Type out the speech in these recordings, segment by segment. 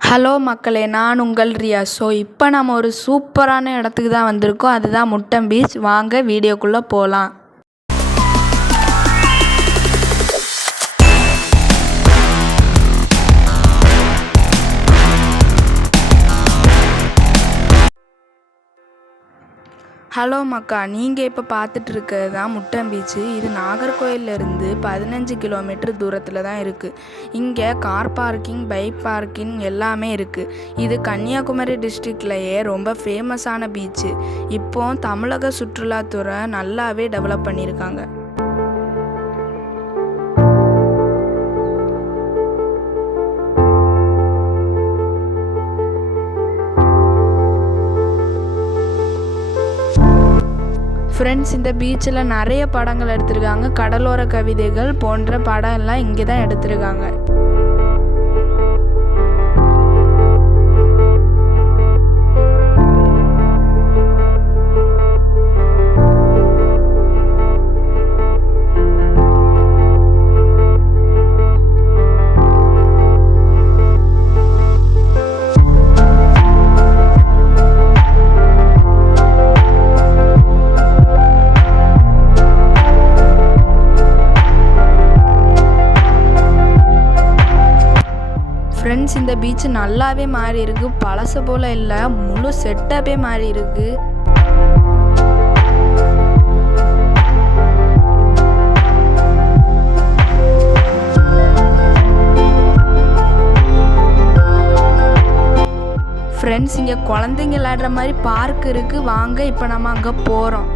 ஹலோ மக்களே, நான் உங்கள் ரியா. இப்போ நம்ம ஒரு சூப்பரான இடத்துக்கு தான் வந்திருக்கோம். அதுதான் முட்டம் பீச். வாங்க வீடியோக்குள்ளே போகலாம். ஹலோ மக்கா, நீங்கள் இப்போ பார்த்துட்டு இருக்கிறது தான் முட்டம் பீச்சு. இது நாகர்கோயிலேருந்து 15 கிலோமீட்டர் தூரத்தில் தான் இருக்குது. இங்கே கார் பார்க்கிங், பைக் பார்க்கிங் எல்லாமே இருக்குது. இது கன்னியாகுமரி டிஸ்ட்ரிக்ட்லேயே ரொம்ப ஃபேமஸான பீச்சு. இப்போ தமிழக சுற்றுலாத்துறை நல்லாவே டெவலப் பண்ணியிருக்காங்க. ஃப்ரெண்ட்ஸ், இந்த பீச்சில் நிறைய படங்கள் எடுத்திருக்காங்க. கடலோர கவிதைகள் போன்ற படம் எல்லாம் இங்கே தான் எடுத்திருக்காங்க. ஃப்ரெண்ட்ஸ், இந்த பீச் நல்லாவே மாறி இருக்கு. பழசு போல் இல்லை, முழு செட்டப்பே மாறி இருக்கு. ஃப்ரெண்ட்ஸ், இங்கே குழந்தைங்க விளையாடுற மாதிரி பார்க் இருக்கு. வாங்க இப்போ நம்ம அங்கே போகிறோம்.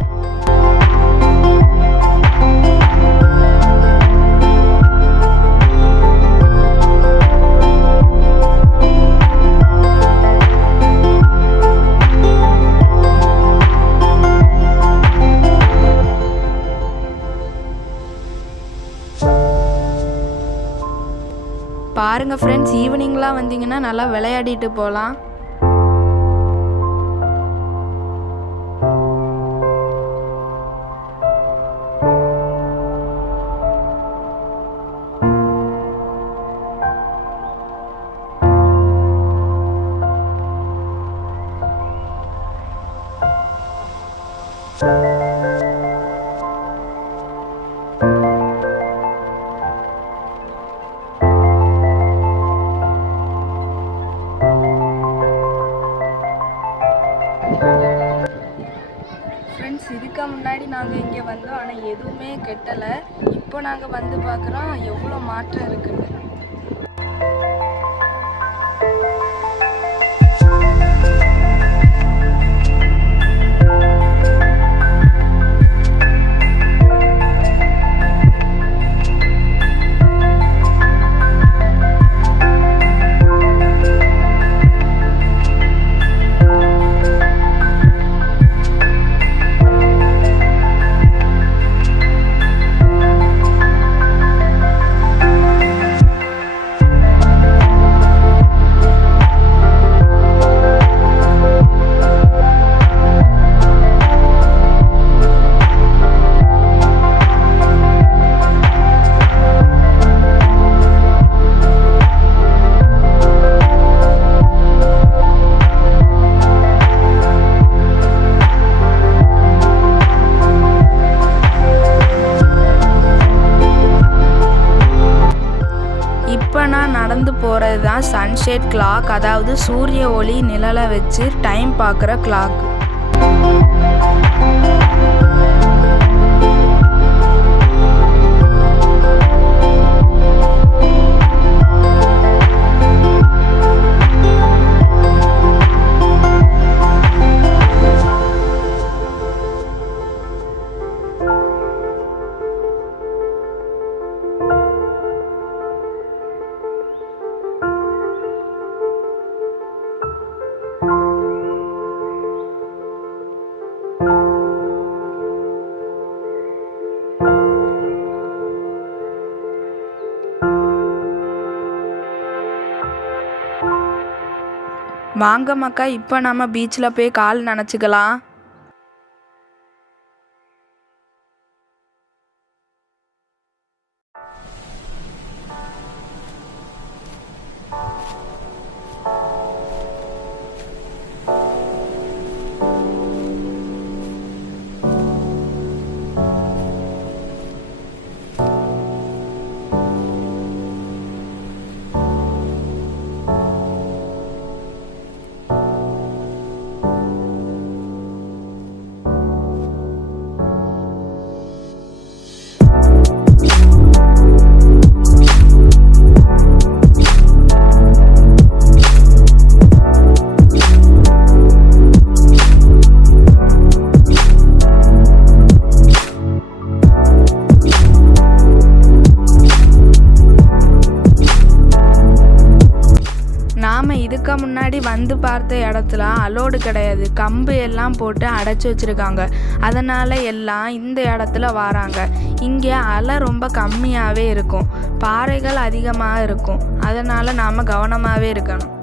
பாருங்க ஃப்ரெண்ட்ஸ், ஈவினிங்லாம் வந்தீங்கன்னா நல்லா விளையாடிட்டு போகலாம். ஃப்ரெண்ட்ஸ், இதுக்கு முன்னாடி நாங்கள் இங்கே வந்தோம், ஆனால் எதுவுமே கெட்டலை. இப்போ நாங்கள் வந்து பார்க்குறோம் எவ்வளோ மாற்றம் இருக்குன்னு. இப்போ நான் நடந்து போகிறது தான் சன்ஷேட் கிளாக், அதாவது சூரிய ஒளி நிழலை வச்சு டைம் பார்க்குற கிளாக். வாங்க மக்கா, இப்போ நம்ம பீச்சில் போய் கால் நனைச்சிக்கலாம். நாம் இதுக்கு முன்னாடி வந்து பார்த்த இடத்துல அலோடு கிடையாது, கம்பு எல்லாம் போட்டு அடைச்சி வச்சுருக்காங்க. அதனால் எல்லாம் இந்த இடத்துல வராங்க. இங்கே அலை ரொம்ப கம்மியாகவே இருக்கும், பாறைகள் அதிகமாக இருக்கும். அதனால் நாம் கவனமாகவே இருக்கணும்.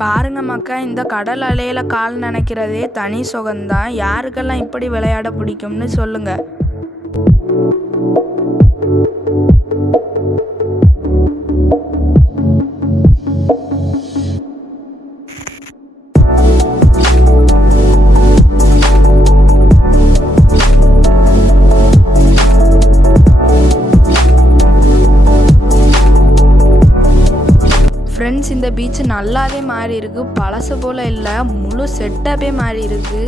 பாருங்க மக்கா, இந்த கடல் அலையில் கால் நனைக்கிறதே தனி சுகம்தான். யாருக்கெல்லாம் இப்படி விளையாட பிடிக்கும்னு சொல்லுங்க. ஃப்ரெண்ட்ஸ், இந்த பீச் நல்லாவே மாறி இருக்கு, பழசு போல் இல்லை, முழு செட்டப்பே மாறி இருக்கு.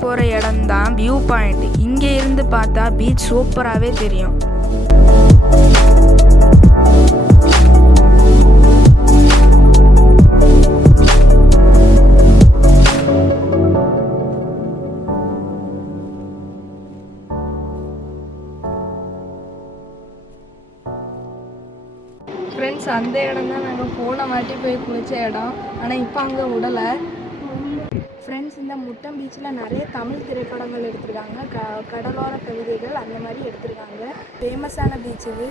போகிற இடம் தான் வியூ பாயிண்ட். இங்கே இருந்து பார்த்தா பீச் சூப்பராகவே தெரியும். ஃப்ரெண்ட்ஸ், அந்த இடம் தான் நாங்கள் போன வாட்டி போய் குளித்த இடம். ஆனால் இப்போ அங்கே விடலை. ஃப்ரெண்ட்ஸ், இந்த முட்டம் பீச்சில் நிறைய தமிழ் திரைப்படங்கள் எடுத்திருக்காங்க, கடலோர கவிதைகள் அந்த மாதிரி எடுத்திருக்காங்க. ஃபேமஸான பீச் இது.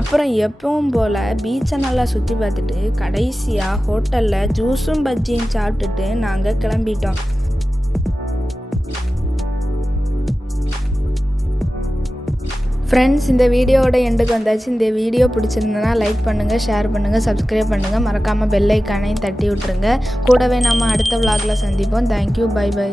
அப்புறம் எப்பவும் போல் பீச்சை நல்லா சுற்றி பார்த்துட்டு கடைசியாக ஹோட்டலில் ஜூஸும் பஜ்ஜியும் சாப்பிட்டுட்டு நாங்கள் கிளம்பிட்டோம். ஃப்ரெண்ட்ஸ், இந்த வீடியோவோட எண்டுக்கு வந்தாச்சு. இந்த வீடியோ பிடிச்சிருந்தனா லைக் பண்ணுங்கள், ஷேர் பண்ணுங்கள், சப்ஸ்கிரைப் பண்ணுங்கள். மறக்காமல் பெல் ஐக்கானையும் தட்டி விட்ருங்க. கூடவே நம்ம அடுத்த vlogல சந்திப்போம். Thank you, bye by.